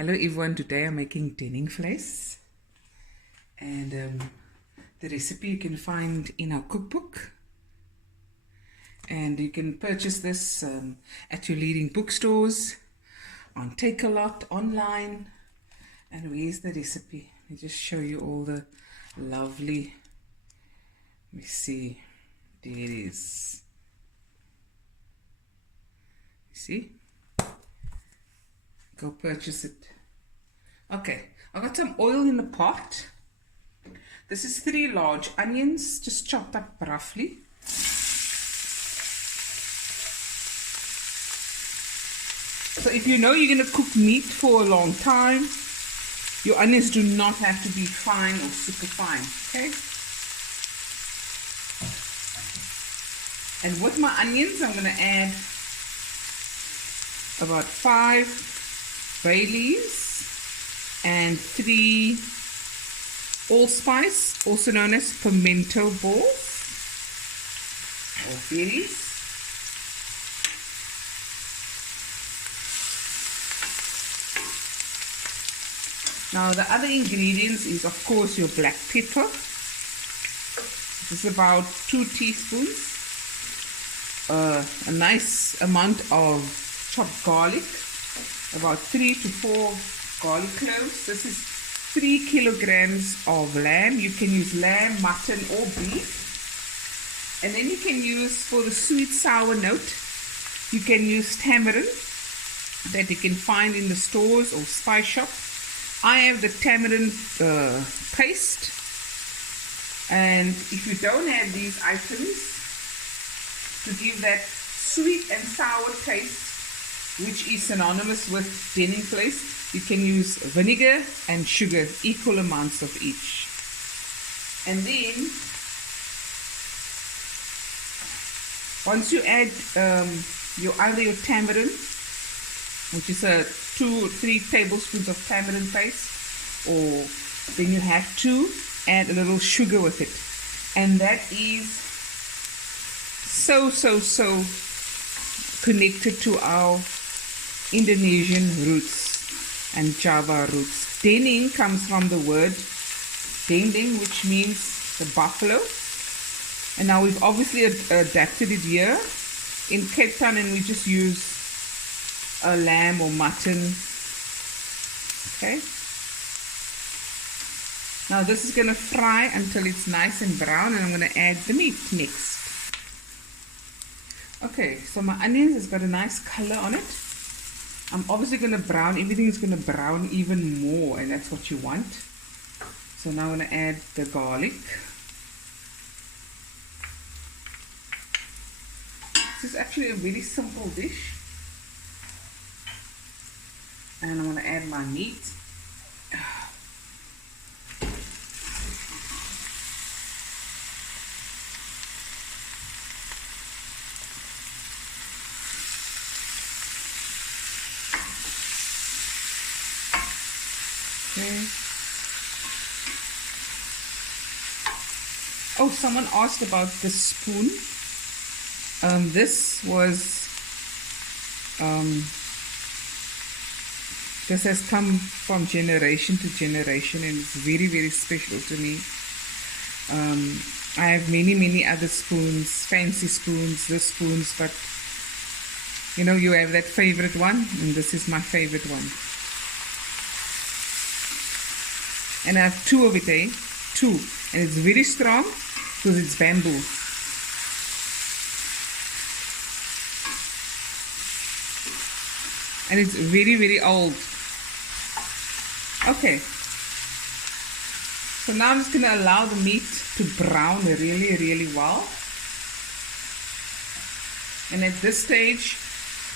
Hello everyone, today I'm making vleis and the recipe you can find in our cookbook, and you can purchase this at your leading bookstores, on Take-A-Lot, online. And where's the recipe? Let me just show you all the lovely, let me see, there it is. You see? Go purchase it. Okay, I've got some oil in the pot. This is 3 large onions, just chopped up roughly. So if you know you're going to cook meat for a long time, your onions do not have to be fine or super fine, okay? And with my onions, I'm going to add about 5 bay leaves and 3 allspice, also known as pimento balls or berries. Now the other ingredients is of course your black pepper. This is about 2 teaspoons. A nice amount of chopped garlic, about 3 to 4 garlic cloves. This is 3 kilograms of lamb. You can use lamb, mutton or beef. And then you can use, for the sweet sour note, you can use tamarind that you can find in the stores or spice shop. I have the tamarind paste, and if you don't have these items, to give that sweet and sour taste, which is synonymous with vleis, you can use vinegar and sugar, equal amounts of each. And then once you add either your tamarind, which is a 2 or 3 tablespoons of tamarind paste, or then you have to add a little sugar with it, and that is so connected to our Indonesian roots and Java roots. Dendeng comes from the word dendeng, which means the buffalo, and now we've obviously adapted it here in Cape Town, and we just use a lamb or mutton. Okay, now this is going to fry until it's nice and brown, and I'm going to add the meat next. Okay, so my onions has got a nice color on it. I'm obviously going to brown, everything is going to brown even more, and that's what you want. So now I'm going to add the garlic. This is actually a very simple dish. And I'm going to add my meat. Okay. Oh, someone asked about the spoon. This has come from generation to generation, and it's very, very special to me. I have many other spoons, fancy spoons, but you know, you have that favorite one, and this is my favorite one. And I have 2 of it, 2, and it's very strong because it's bamboo. And it's very, very old. Okay, so now I'm just going to allow the meat to brown really, really well. And at this stage,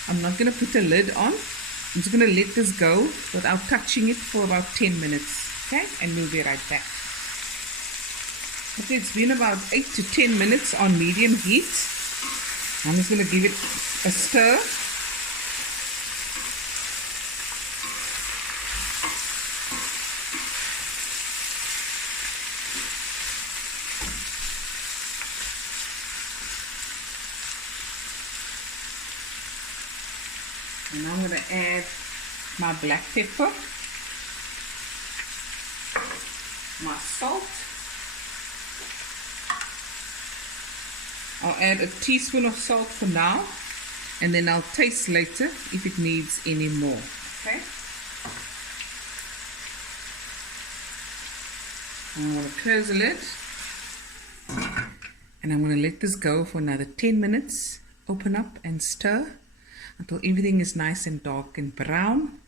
I'm not going to put a lid on. I'm just going to let this go without touching it for about 10 minutes. Okay, and we'll be right back. Okay, it's been about 8 to 10 minutes on medium heat. I'm just going to give it a stir. And I'm going to add my black pepper, my salt. I'll add a teaspoon of salt for now, and then I'll taste later if it needs any more. Okay. I'm going to close the lid, and I'm going to let this go for another 10 minutes. Open up and stir until everything is nice and dark and brown.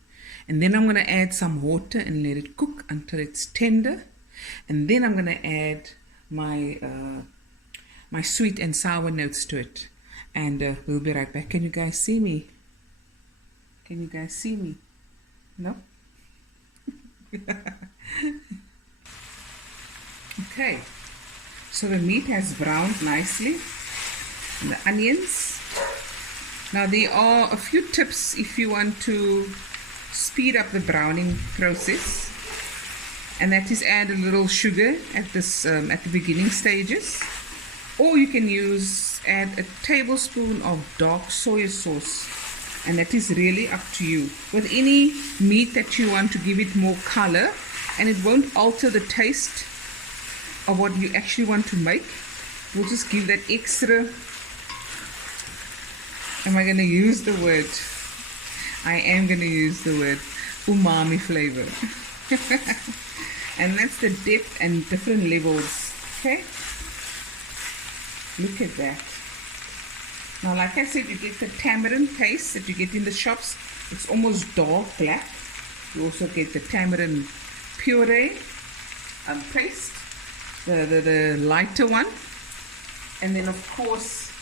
And then I'm going to add some water and let it cook until it's tender. And then I'm going to add my my sweet and sour notes to it. And we'll be right back. Can you guys see me? Can you guys see me? No? Okay. So the meat has browned nicely. And the onions. Now there are a few tips if you want to speed up the browning process. And that is add a little sugar at this at the beginning stages. Or you can add a tablespoon of dark soy sauce, and that is really up to you. With any meat that you want to give it more color, and it won't alter the taste of what you actually want to make. We'll just give that extra, am I going to use the word? I am going to use the word umami flavor. And that's the depth and different levels. Okay. Look at that. Now, like I said, you get the tamarind paste that you get in the shops. It's almost dark black. You also get the tamarind puree paste, the lighter one. And then, of course,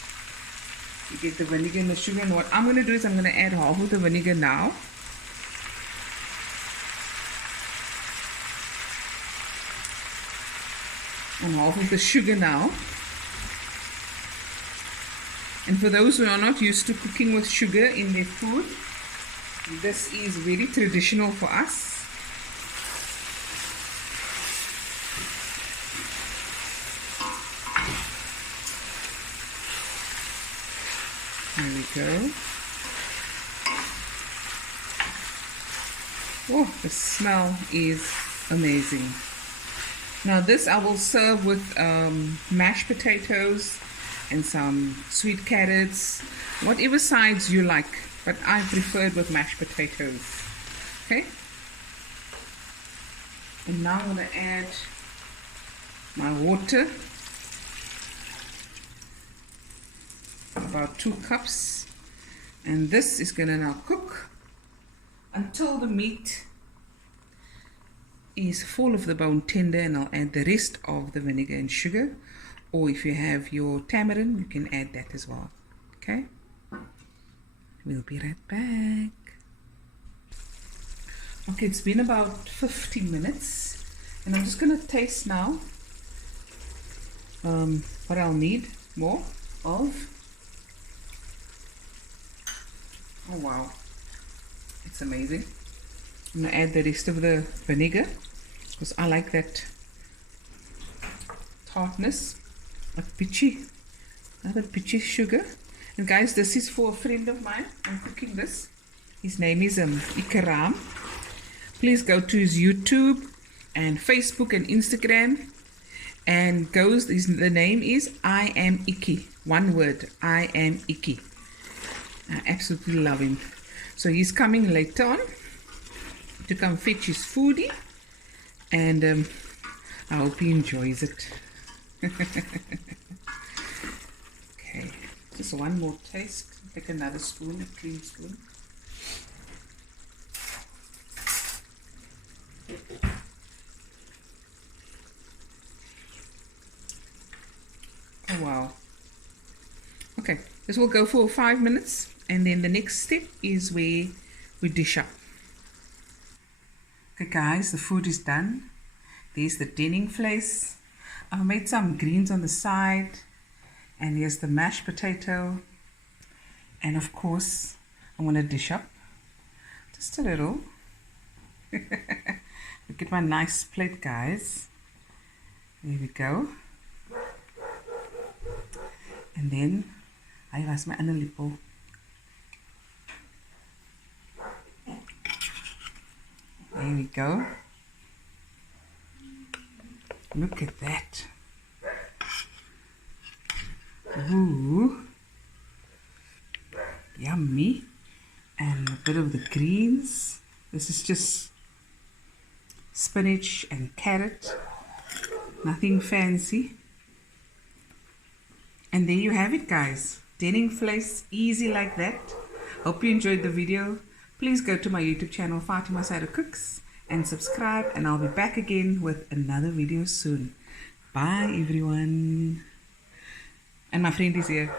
you get the vinegar and the sugar. And what I'm going to do is I'm going to add half of the vinegar now. And half of the sugar now. And for those who are not used to cooking with sugar in their food, this is very traditional for us. There we go. Oh, the smell is amazing. Now this I will serve with mashed potatoes and some sweet carrots, whatever sides you like, but I prefer it with mashed potatoes. Okay, and now I'm going to add my water, about 2 cups, and this is going to now cook until the meat is full of the bone tender, and I'll add the rest of the vinegar and sugar. Or if you have your tamarind, you can add that as well. Okay? We'll be right back. Okay, it's been about 15 minutes. And I'm just going to taste now what I'll need more of. Oh, wow. It's amazing. I'm going to add the rest of the vinegar because I like that tartness. Like pitchy, another pitchy sugar. And guys, this is for a friend of mine. I'm cooking this. His name is Ikaram. Please go to his YouTube and Facebook and Instagram, and the name is I Am Iki. One word, I Am Iki. I absolutely love him. So he's coming later on to come fetch his foodie, and I hope he enjoys it. Okay, just one more taste. Take another spoon, a clean spoon. Oh wow. Okay, this will go for 5 minutes, and then the next step is where we dish up. Okay guys, the food is done. There's the denning vleis. I've made some greens on the side, and here's the mashed potato, and of course I'm going to dish up just a little. Look at my nice plate, guys. There we go. And then I was my ander lippel. There we go. Look at that. Ooh. Yummy. And a bit of the greens. This is just spinach and carrot. Nothing fancy. And there you have it, guys. Denning vleis, easy like that. Hope you enjoyed the video. Please go to my YouTube channel, Fatima Side Cooks, and subscribe, and I'll be back again with another video soon. Bye, everyone. And my friend is here.